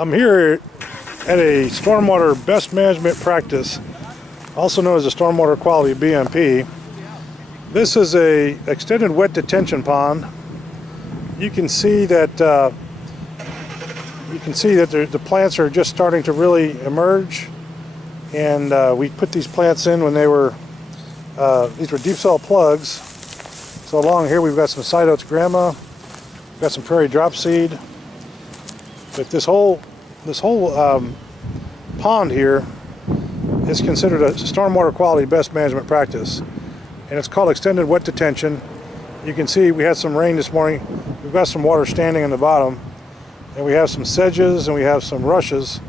I'm here at a stormwater best management practice, also known as the Stormwater Quality BMP. This is a extended wet detention pond. You can see that the plants are just starting to really emerge, and we put these plants in when they were these were deep soil plugs. So along here we've got some side oats grama, we've got some prairie dropseed. But this whole pond here is considered a stormwater quality best management practice, and it's called extended wet detention. You can see we had some rain this morning. We've got some water standing in the bottom, and we have some sedges and we have some rushes.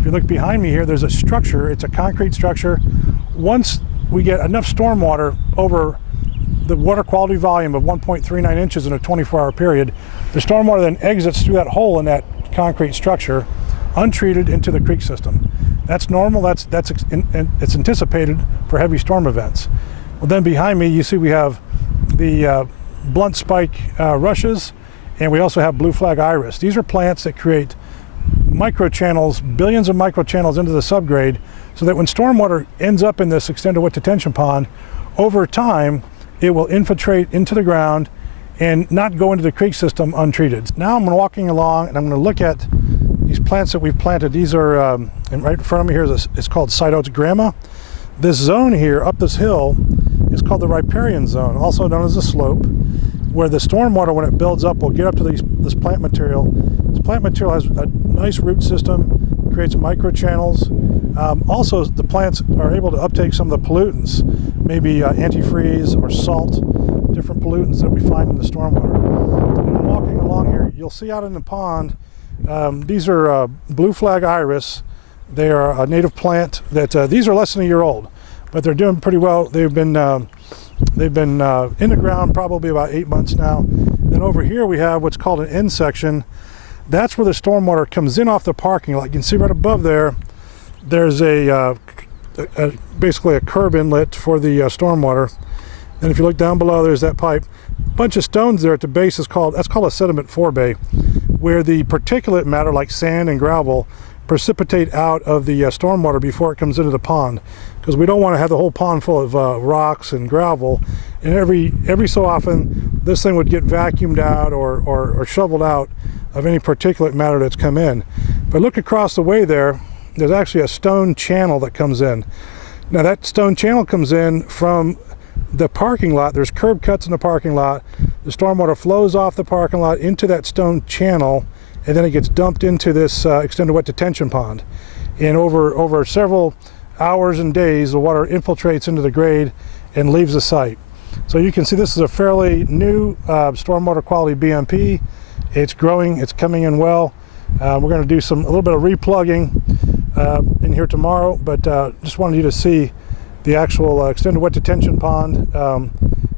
If you look behind me here, there's a structure. It's a concrete structure. Once we get enough stormwater over the water quality volume of 1.39 inches in a 24-hour period, the stormwater then exits through that hole in that concrete structure, untreated, into the creek system. That's normal. It's anticipated for heavy storm events. Well, then behind me, you see we have the blunt spike rushes, and we also have blue flag iris. These are plants that create microchannels, billions of microchannels into the subgrade, so that when stormwater ends up in this extended wet detention pond, over time it will infiltrate into the ground and not go into the creek system untreated. Now I'm walking along and I'm going to look at these plants that we've planted. These are, and right in front of me here it's called side oats grama. This zone here up this hill is called the riparian zone, also known as the slope, where the stormwater, when it builds up, will get up to this plant material. This plant material has a nice root system, creates microchannels. Also, the plants are able to uptake some of the pollutants, maybe antifreeze or salt, different pollutants that we find in the stormwater. And I'm walking along here, you'll see out in the pond, these are blue flag iris. They are a native plant that these are less than a year old, but they're doing pretty well. They've been in the ground probably about 8 months now. Then over here we have what's called an end section. That's where the stormwater comes in off the parking lot. You can see right above there, there's basically a curb inlet for the stormwater. And if you look down below, there's that pipe. A bunch of stones there at the base that's called a sediment forebay, where the particulate matter like sand and gravel precipitate out of the stormwater before it comes into the pond, because we don't want to have the whole pond full of rocks and gravel. And every so often this thing would get vacuumed out or shoveled out of any particulate matter that's come in. But look across the way there's actually a stone channel that comes in. Now that stone channel comes in from the parking lot. There's curb cuts in the parking lot. The stormwater flows off the parking lot into that stone channel, and then it gets dumped into this extended wet detention pond. And over several hours and days, the water infiltrates into the grade and leaves the site. So you can see this is a fairly new stormwater quality BMP. It's growing, it's coming in well. We're going to do a little bit of replugging in here tomorrow, but just wanted you to see the actual extended wet detention pond.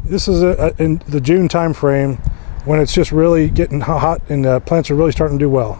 This is in the June time frame, when it's just really getting hot and plants are really starting to do well.